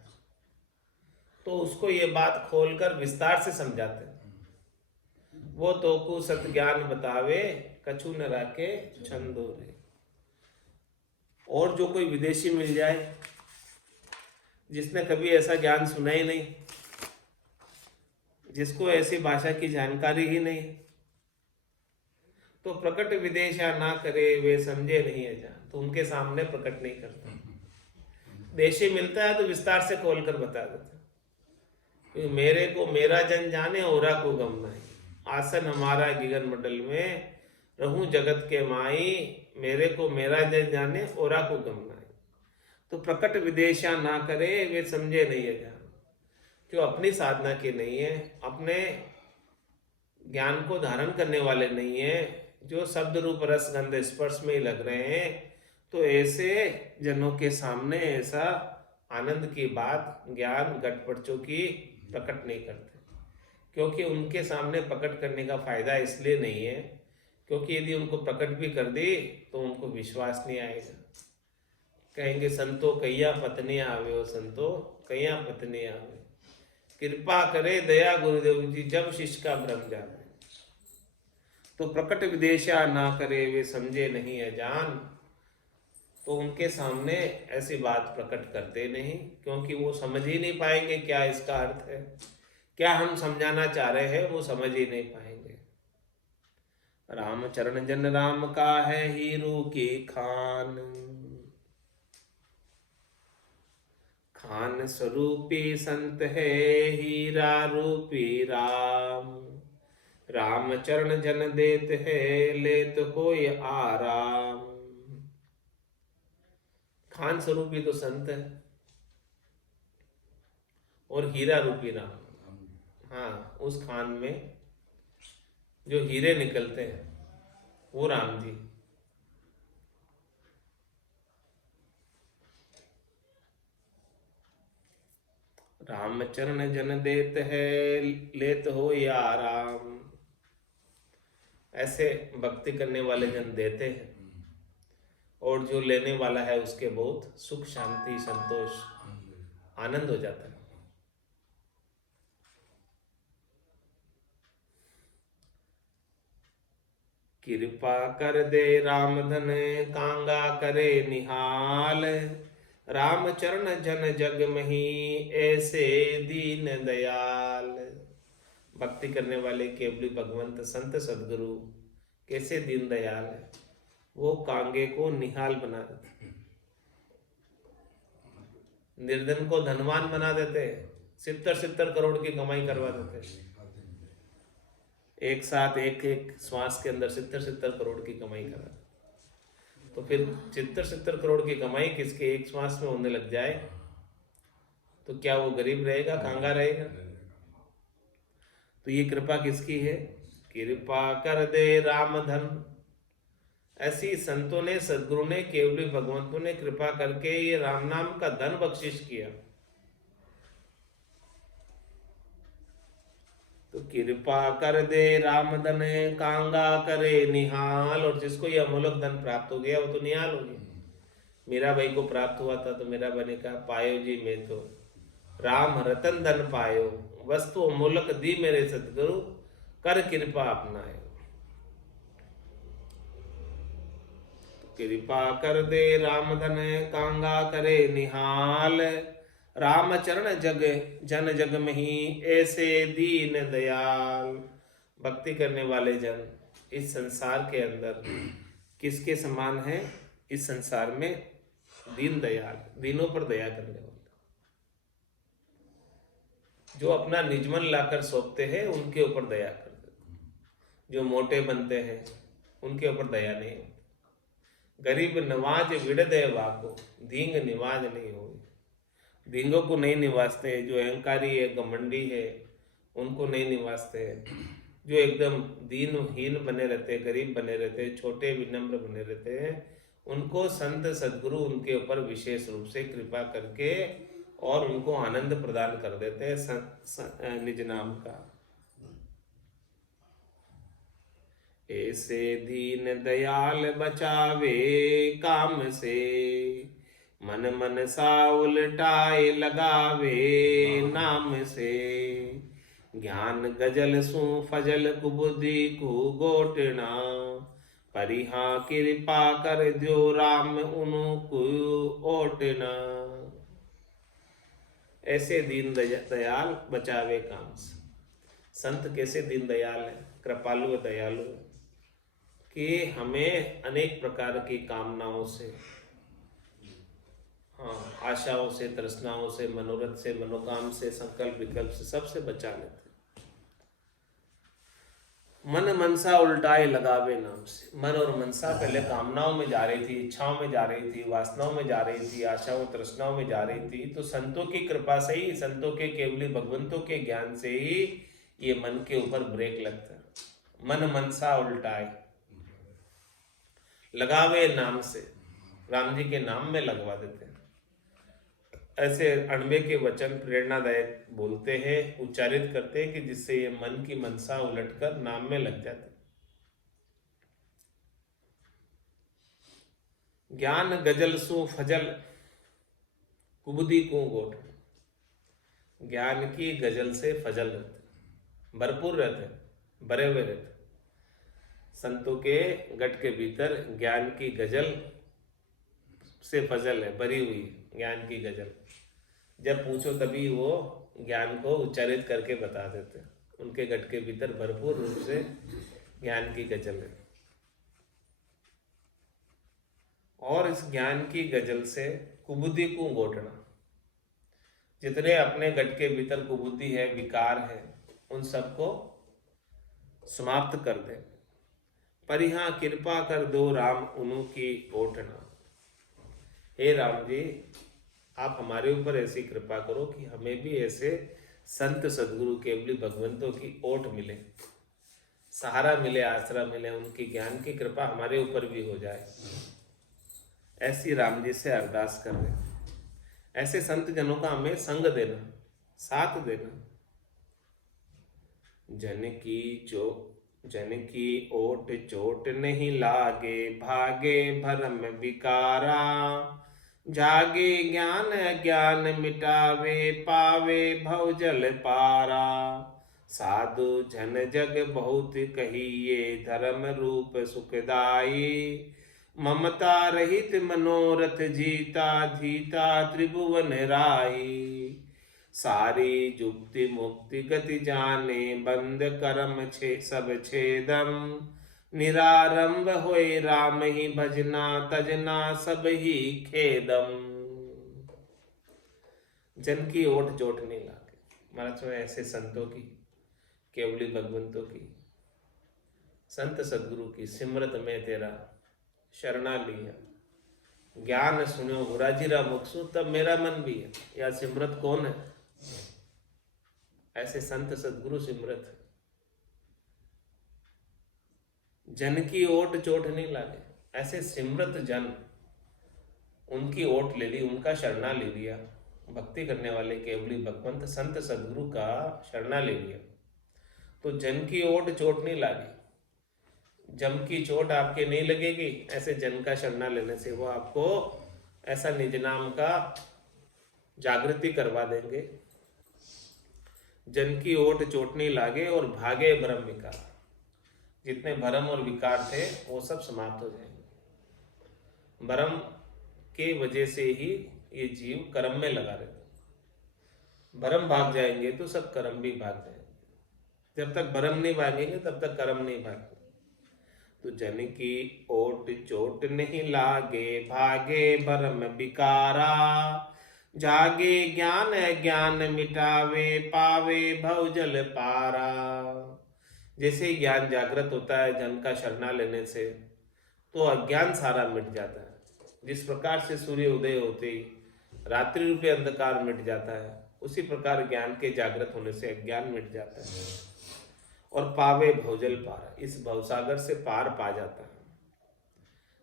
तो उसको ये बात खोलकर विस्तार से समझाते हैं। वो तो को सत ज्ञान बतावे कछु न राके छंदो रे। और जो कोई विदेशी मिल जाए जिसने कभी ऐसा ज्ञान सुना ही नहीं, जिसको ऐसी भाषा की जानकारी ही नहीं, तो प्रकट विदेशा ना करे वे समझे नहीं अजान, तो उनके सामने प्रकट नहीं करता। देशी मिलता है तो विस्तार से खोलकर बता देता, मेरे को मेरा जन जाने औरा को गम नहीं, आसन हमारा गिगन मंडल में रहूं जगत के माई, मेरे को मेरा जन जाने औरा को गम नहीं। तो प्रकट विदेशा ना करे वे समझे नहीं अजान, जो अपनी साधना के नहीं है, अपने ज्ञान को धारण करने वाले नहीं है, जो शब्द रूप रस गंध स्पर्श में ही लग रहे हैं, तो ऐसे जनों के सामने ऐसा आनंद की बात ज्ञान गटपड़चों की प्रकट नहीं करते, क्योंकि उनके सामने प्रकट करने का फायदा इसलिए नहीं है क्योंकि यदि उनको प्रकट भी कर दी तो उनको विश्वास नहीं आएगा। कहेंगे संतो कैया पत्नी आवे, हो संतो कैया पत्नी आवे, कृपा करे दया गुरुदेव जी जब शिष्य का भ्रम जावे। तो प्रकट विदेशा ना करे वे समझे नहीं अजान, तो उनके सामने ऐसी बात प्रकट करते नहीं, क्योंकि वो समझ ही नहीं पाएंगे क्या इसका अर्थ है, क्या हम समझाना चाह रहे हैं वो समझ ही नहीं पाएंगे। राम चरण जन राम का है हीरू की खान, खान स्वरूपी संत है हीरा रूपी राम, राम चरण जन देत है लेत होय आराम। खान स्वरूपी तो संत है और हीरा रूपी राम, हाँ उस खान में जो हीरे निकलते हैं वो राम जी। राम चरण जन देत है लेत हो या राम, ऐसे भक्ति करने वाले जन देते हैं और जो लेने वाला है उसके बहुत सुख शांति संतोष आनंद हो जाता है। कृपा कर दे राम धन कांगा करे निहाल, राम चरण जन जग मही ऐसे दीन दयाल। भक्ति करने वाले केवली भगवंत संत सदगुरु कैसे दीन दयाल है, वो कांगे को निहाल बना देते, निर्धन को धनवान बना देते, 70 करोड़ की कमाई करवा देते, एक साथ एक एक श्वास के अंदर 70 करोड़ की कमाई करा। तो फिर 70 करोड़ की कमाई किसके एक श्वास में होने लग जाए तो क्या वो गरीब रहेगा, कांगा रहेगा? तो ये कृपा किसकी है? कृपा कर दे राम धन। ऐसी संतों ने, सदगुरु ने, केवली भगवंतों ने कृपा करके ये राम नाम का धन बख्शिश किया। तो कृपा कर दे राम धन कांगा करे निहाल। और जिसको ये अमूलक धन प्राप्त हो गया वो तो निहाल हो गया। मीरा भाई को प्राप्त हुआ था तो मीरा भाई ने कहा, पायो जी मैं तो राम रतन धन पायो, वस्तु अमूलक दी मेरे सतगुरु, कर कृपा अपनाए। कृपा कर दे राम धन कांगा करे निहाल। राम चरण जग जन जग मही ऐसे दीन दयाल। भक्ति करने वाले जन इस संसार के अंदर किसके समान है? इस संसार में दीन दयाल, दीनों पर दया करने वाले, जो अपना निजमन लाकर सौंपते हैं उनके ऊपर दया कर देते। जो मोटे बनते हैं उनके ऊपर दया नहीं होती। गरीब नवाज विड़दे वाको, दींग निवाज नहीं होगी। दींगों को नहीं निवासते हैं, जो अहंकारी है, घमंडी है, उनको नहीं निवासते हैं। जो एकदम दीनहीन बने रहते हैं, गरीब बने रहते हैं, छोटे विनम्र बने रहते हैं, उनको संत सदगुरु उनके ऊपर विशेष रूप से कृपा करके और उनको आनंद प्रदान कर देते हैं निज नाम का। ऐसे दीन दयाल बचावे काम से, मन मन सा उलटाए लगावे नाम से। ज्ञान गजल सु फजल कुबुद्धि कु गोटना, परिहा कृपा कर जो राम उनु कु ओटना। ऐसे दीन दयाल बचावे काम से। संत कैसे दीन दयाल है, कृपालु दयालु, कि हमें अनेक प्रकार की कामनाओं से, आशाओं से, तृष्णाओं से, मनोरथ से, मनोकाम से, संकल्प विकल्प से, सबसे बचा लेते। मन मनसा उल्टाए लगावे नाम से। मन और मनसा पहले कामनाओं में जा रही थी, इच्छाओं में जा रही थी, वासनाओं में जा रही थी, आशाओं तृष्णाओं में जा रही थी। तो संतों की कृपा से ही, संतों के केवली भगवंतों के ज्ञान से ही ये मन के ऊपर ब्रेक लगता है। मन मनसा उल्टाए लगावे नाम से, राम जी के नाम में लगवा देते हैं। ऐसे अणबे के वचन प्रेरणादायक बोलते हैं, उच्चारित करते हैं कि जिससे ये मन की मनसा उलटकर नाम में लग जाते। ज्ञान गजल सु फजल कुबुद्धि को गोट। ज्ञान की गजल से फजल रहते, भरपूर रहते, भरे हुए रहते। संतों के गट के भीतर ज्ञान की गजल से फजल है, भरी हुई ज्ञान की गजल। जब पूछो तभी वो ज्ञान को उच्चारित करके बता देते। उनके गट के भीतर भरपूर रूप से ज्ञान की गजल है। और इस ज्ञान की गजल से कुबुद्धि को गोटना, जितने अपने गट के भीतर कुबुद्धि है, विकार है, उन सबको समाप्त कर दे। परिहा कृपा कर दो राम उनु की ओटना। हे राम जी, आप हमारे ऊपर ऐसी कृपा करो कि हमें भी ऐसे संत सदगुरु केवली भगवंतों की ओट मिले, सहारा मिले, आसरा मिले, उनकी ज्ञान की कृपा हमारे ऊपर भी हो जाए। ऐसी राम जी से अरदास कर रहे। ऐसे संत जनों का हमें संग देना, साथ देना। जन की ओट चोट नहीं लागे, भागे भरम विकारा। जागे ज्ञान अज्ञान मिटावे, पावे भव जल पारा। साधु जन जग बहुत कहिए, धर्म रूप सुखदाई। ममता रहित मनोरथ जीता धीता त्रिभुवन राई। सारी जुक्ति मुक्ति गति जाने बंद कर्म सब छेदम। निरारंभ होए राम ही भजना तजना सब ही खेदम। जन की ओट चोट नहीं लागे। महाराज में ऐसे संतों की, केवली भगवंतों की, संत सदगुरु की सिमरत में तेरा शरणा लिया। ज्ञान सुनो गुराजीरा मुखसु तब मेरा मन भी है। या सिमरत कौन है? ऐसे संत सदगुरु सिमरत है। जन की ओट चोट नहीं लागे। ऐसे सिमरत जन, उनकी ओट ले ली, उनका शरणा ले लिया। भक्ति करने वाले केवली भगवंत संत सदगुरु का शरणा ले लिया तो जन की ओट चोट नहीं लागी। जम की चोट आपके नहीं लगेगी। ऐसे जन का शरणा लेने से वो आपको ऐसा निज नाम का जागृति करवा देंगे। जन की ओट चोट नहीं लागे और भागे भ्रम विकार। जितने भ्रम और विकार थे वो सब समाप्त हो जाएंगे। भ्रम के वजह से ही ये जीव कर्म में लगा रहता। भ्रम भाग जाएंगे तो सब कर्म भी भाग जाएंगे। जब तक भ्रम नहीं भागेंगे तब तक कर्म नहीं भागेंगे। तो जन की ओट चोट नहीं लागे भागे भ्रम विकारा। जागे ज्ञान ज्ञान मिटावे पावे भवजल पारा। जैसे ज्ञान जागृत होता है जन का शरणा लेने से तो अज्ञान सारा मिट जाता है। जिस प्रकार से सूर्य उदय होते ही रात्रि रूपी अंधकार मिट जाता है, उसी प्रकार ज्ञान के जागृत होने से अज्ञान मिट जाता है और पावे भवजल पारा, इस भवसागर से पार पा जाता है।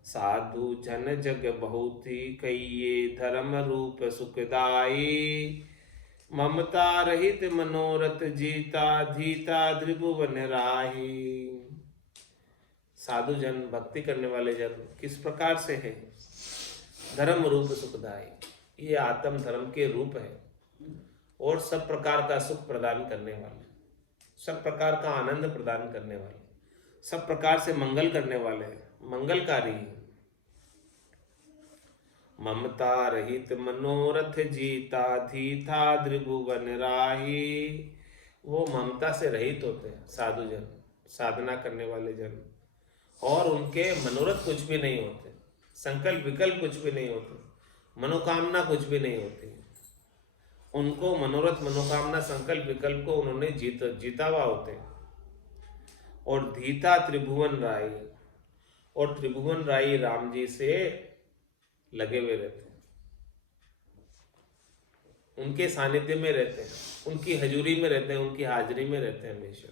साधु जन जग बहुत ही कहिए धर्म रूप सुखदाई। ममता रहित मनोरथ जीता धीता त्रिभुवन राही। साधु जन, भक्ति करने वाले जन किस प्रकार से है? धर्म रूप सुखदाई। ये आत्म धर्म के रूप है और सब प्रकार का सुख प्रदान करने वाले, सब प्रकार का आनंद प्रदान करने वाले, सब प्रकार से मंगल करने वाले, मंगलकारी। ममता रहित मनोरथ जीता धीता त्रिभुवन राही। वो ममता से रहित होते हैं साधु जन, साधना करने वाले जन, और उनके मनोरथ कुछ भी नहीं होते, संकल्प विकल्प कुछ भी नहीं होते, मनोकामना कुछ भी नहीं होती। उनको मनोरथ मनोकामना संकल्प विकल्प को उन्होंने जीता हुआ होते। और धीता त्रिभुवन राई, और त्रिभुवन राई राम जी से लगे हुए रहते हैं, उनके सानिध्य में रहते हैं, उनकी हजूरी में रहते हैं, उनकी हाजिरी में रहते हैं, हमेशा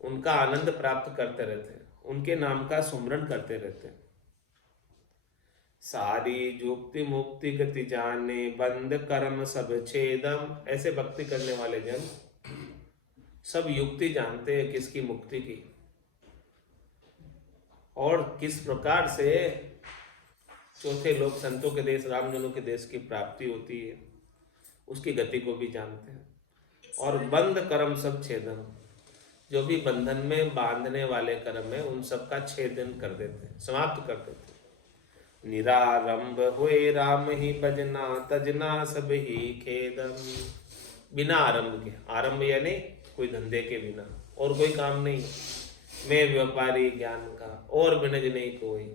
उनका आनंद प्राप्त करते रहते हैं, उनके नाम का सुमरन करते रहते हैं। सारी जुक्ति मुक्ति गति जाने बंद कर्म सब छेदम। ऐसे भक्ति करने वाले जन सब युक्ति जानते हैं किसकी मुक्ति की और किस प्रकार से चौथे लोक संतों के देश रामजनों के देश की प्राप्ति होती है, उसकी गति को भी जानते हैं। और बंद कर्म सब छेदन, जो भी बंधन में बांधने वाले कर्म है उन सब का छेदन कर देते हैं, समाप्त कर देते हैं। निरारंभ हुए राम ही भजना तजना सब ही खेदम। बिना आरंभ के, आरंभ यानी कोई धंधे के बिना, और कोई काम नहीं, मैं व्यापारी ज्ञान का और बिनज नहीं कोई।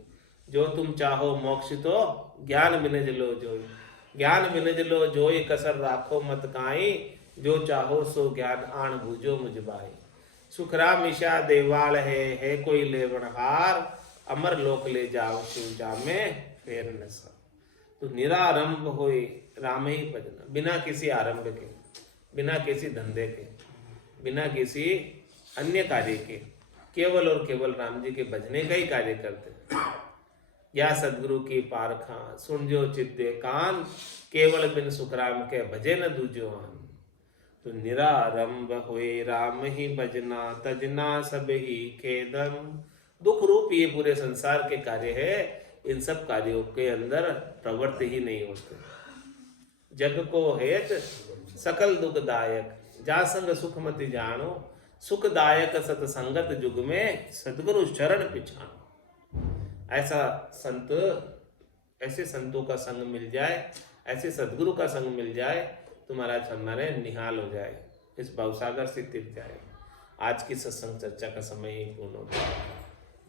जो तुम चाहो मोक्ष तो ज्ञान बिनज लो जोई। ज्ञान बिनज लो जोई कसर राखो मत काई। जो चाहो सो ज्ञान आण भूजो मुझ बाई। सुखराम ईशा देवाल है कोई लेवनहार। अमर लोक ले जाओ शिव जामे फेर नसा। तो निरारंभ होए राम ही भजना, बिना किसी आरंभ के, बिना किसी धंधे के, बिना किसी अन्य कार्य के, केवल और केवल राम जी के भजने का ही कार्य करते हैं। या सदगुरु की पारखा सुन जो चित्ते कान। केवल बिन सुखराम के भजे न दूजो आन। तो निरारंभ हुए राम ही भजना तजना सब ही खेदम। दुख रूप ये पूरे संसार के कार्य है, इन सब कार्यों के अंदर प्रवृत्ति ही नहीं होते। जग को हेत सकल दुखदायक जा संग सुख मति जानो। सुखदायक सतसंगत जुग में सदगुरु शरण पिछानो। ऐसा संत, ऐसे संतों का संग मिल जाए, ऐसे सदगुरु का संग मिल जाए तो महाराज हमारे निहाल हो जाए, इस भवसागर से तिर जाए। आज की सत्संग चर्चा का समय ही पूर्ण हो गया।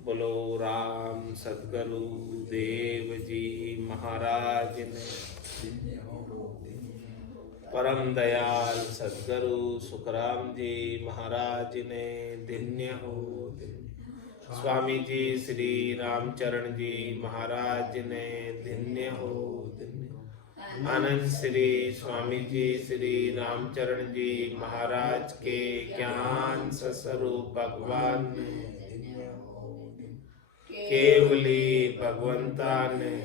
बोलो राम सदगुरु देव जी महाराज ने, परम दयाल सदगुरु सुखराम जी महाराज ने धन्य हो। स्वामी जी श्री रामचरण जी महाराज ने धन्य हो। आनंद श्री स्वामी जी श्री रामचरण जी महाराज के ज्ञान स्वरूप भगवान ने, केवली भगवंता ने,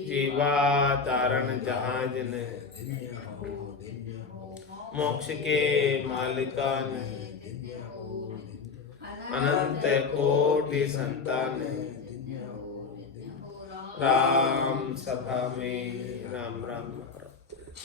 जीवा तारण जहाज ने, मोक्ष के मालिका ने, अनंत कोटि संतान, राम सभा में राम राम।